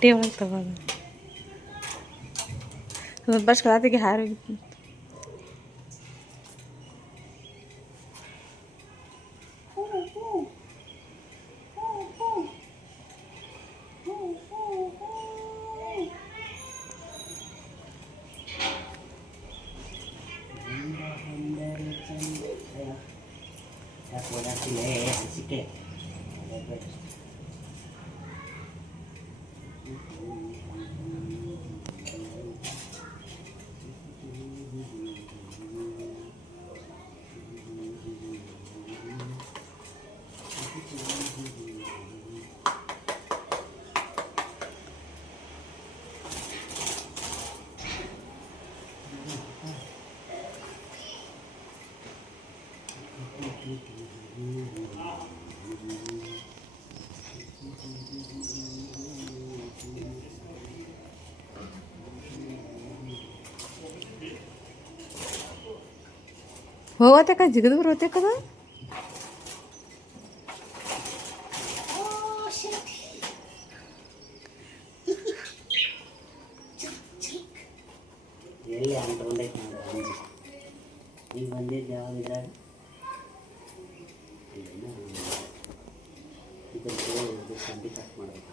Tea ಒಳಗೆ ತಗೋದು ಒಂದು bus ಕಲಾತಿಗೆ ಹಾರ ಯಾಕೆ ಓಡಾಡ್ತಿಲ್ಲ ಅನಿಸಿಕೆ ಹೋಗತ್ತಕ್ಕ ಜಿಗದು ಬರ್ತಕ್ಕದ ಎಲ್ಲಿ Thank you. ಅಂತ ಬಂದೈತೆ ನೋಡು ಅಂಜಿ ಈಗ ಬಂದಿದ್ದು ಯಾವಾಗ ಇದ್ರಾಗ ಇದೇನು? ಇದ್ರದ್ದು ಇದು ಸಂಧಿ ಕಟ್ ಮಾಡಬೇಕು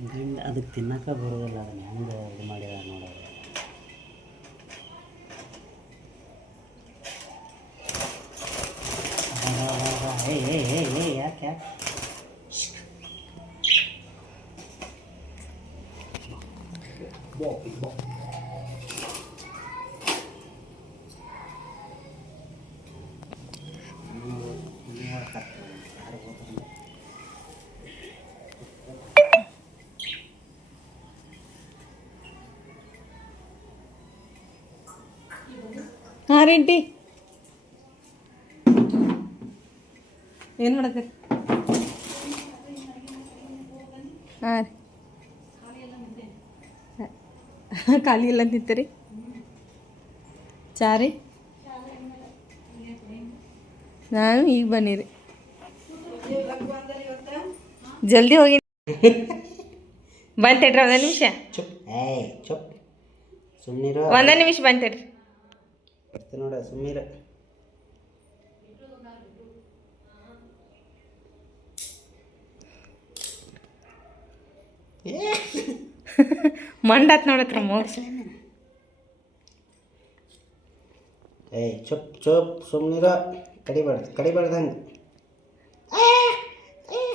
ಇದರಿಂದ ಅದಕ್ಕೆ ತಿನ್ನಕ್ಕೆ ಬರೋದಿಲ್ಲ ಅದನ್ನ ಹೆಂಗೆ ಇದು ಮಾಡಿದ ನೋಡೋದು ಹೇ ಹೇ ಹೇ ಹೇ ಯಾಕೆ ಯಾಕೆ ಹಾಂ ರೀ ಏನು ಮಾಡತ್ತೀರಿ ಹಾಂ ರೀ. ಖಾಲಿ ಇಲ್ಲ ನಿಂತೀರಿ. ಚಾ ರೀ. ನಾನು ಈಗ ಬನ್ನಿರಿ ಜಲ್ದಿ ಹೋಗಿ. ಬಂತೇಟ್ರಿ ಒಂದೇ ನಿಮಿಷ. ಒಂದೇ ನಿಮಿಷ ಬಂತೇಡ್ರಿ ಬರ್ತೀನಿ ನೋಡ ಸುಮ್ಮನಿರ ಮಂಡಾತ್ ನೋಡತ್ರ ಮೋಸ ಏಯ್ ಚುಪ್ ಚುಪ್ ಸುಮ್ಮನಿರ ಕಡಿಬಾರ್ದು ಕಡಿಬಾರ್ದಂಗೆ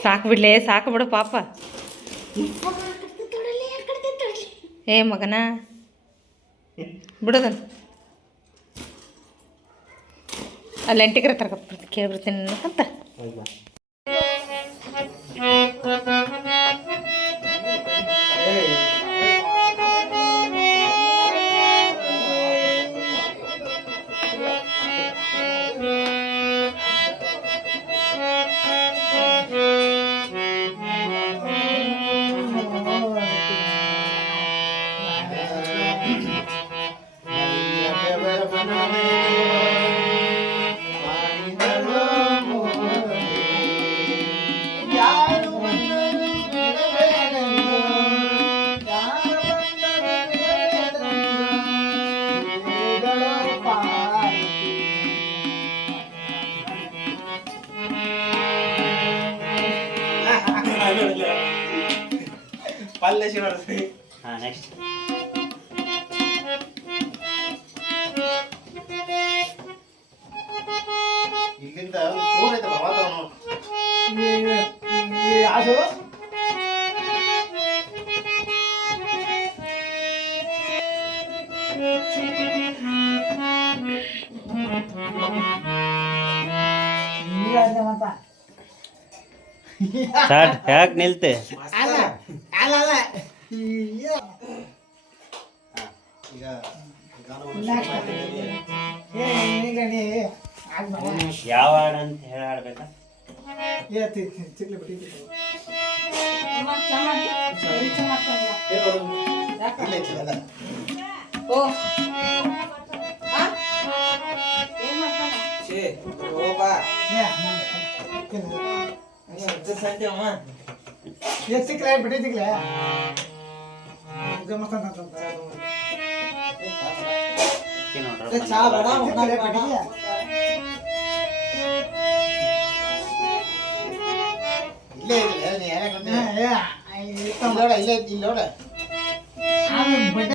ಸಾಕು ಬಿಡ್ಲೇ ಸಾಕು ಬಿಡು ಪಾಪ. ಏ ಮಗನ. ಬಿಡೋದನ್. ಅಲ್ಲಿ ಎಂಟಿಗ್ರೆ ತರ್ಕೊಬರ್ತೀನಿ ಕೇಳ್ಬಿಡ್ತೀನಿ ಅಂತ. ಹೋಗಿ ಬಾ ಹಾ ನೆಕ್ಸ್ಟ್ ಇಲ್ಲಿಂದ ಫೋನ್ ಐತಲ್ಲ ಮಾತಾಡೋನು ಸ್ಟಾರ್ಟ್ ಯಾಕೆ ನಿಲ್ತೆ? ಅಲ್ಲ ಅಲ್ಲ ಅಲ್ಲ ಯಾವ ಹಾಡು ಅಂತ ಹೇಳಿ ಹಾಡ್ಬೇಕಾ ಸಂತೆ ಅಮ್ಮ ಎಷ್ಟ್ ಸಿಕ್ಲೆ ಬಿಡಿ. ಚಾ ಬೇಡ ಸಿಕ್ಲೆ ಬಿಡಿ. ಇಲ್ಲೇ ಐತಿ ನೀ ಯಾರ್ಯಾಕ್ ಏ, ಹೊಂಟಿದೆ? ಏ, ಇಲ್ಲಿ ಇರ್ತವ. ನೋಡ ಇಲ್ಲೇ ಐತಿ ಇಲ್ಲಿ ನೋಡ ಆಮೇಲ್ ಬಿಡಿ.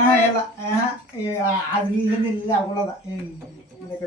ಆಹಾ, ಇಲ್ಲ ಆಹಾ, ಈ, ಆ, ಅದ್ರಿಂದ ಇಲ್ಲ ಅವಳದ ಹ್ಮ್ ಇದಕ್ಕೆ